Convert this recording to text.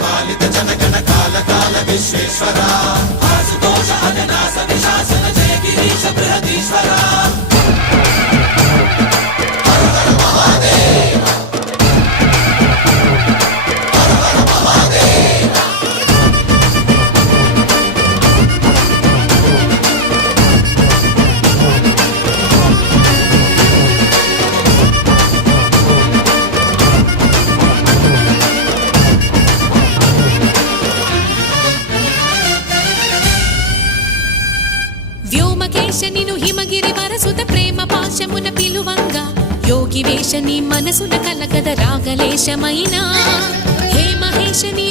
పాలిత జనగణ కాల కాల విశ్వేశ్వర ఆశుతోష అజనాశ విశాసన జయ గిరీశ బృహదీశ్వర హర హర మహాదేవ హర హర మహాదేవ వ్యోమకేశనిను హిమగిరి వరసుత ప్రేమ పాశమున పిలువంగా యోగి వేషని మనసున కలకద రాగలేశమైనా హే మహేశని